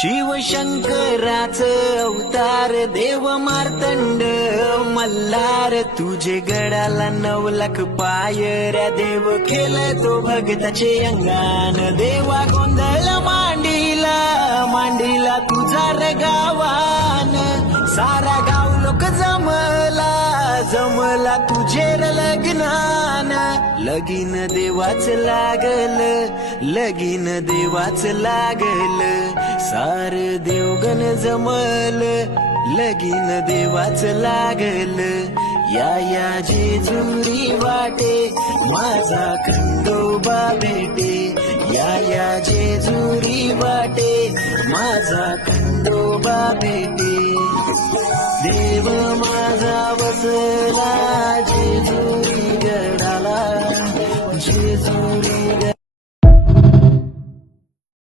शिवशंकराचं अवतार देव मार्तंड मल्हार तुझे गडाला 9 लाख पायऱ्या देव केलं तो भगताचे अंगान देवा गोंधळ मांडीला मांडीला तुझा रे गावान सारा गाव लोक जमला तुझे लग्नान लगीन देवाच लागल लगीन देवाच लागल सार देवगण जमल लगीन देवाच लागल या जेजुरी वाटे माझा खंडोबा भेटे या जेजुरी वाटे माझा खंडोबा भेटे देव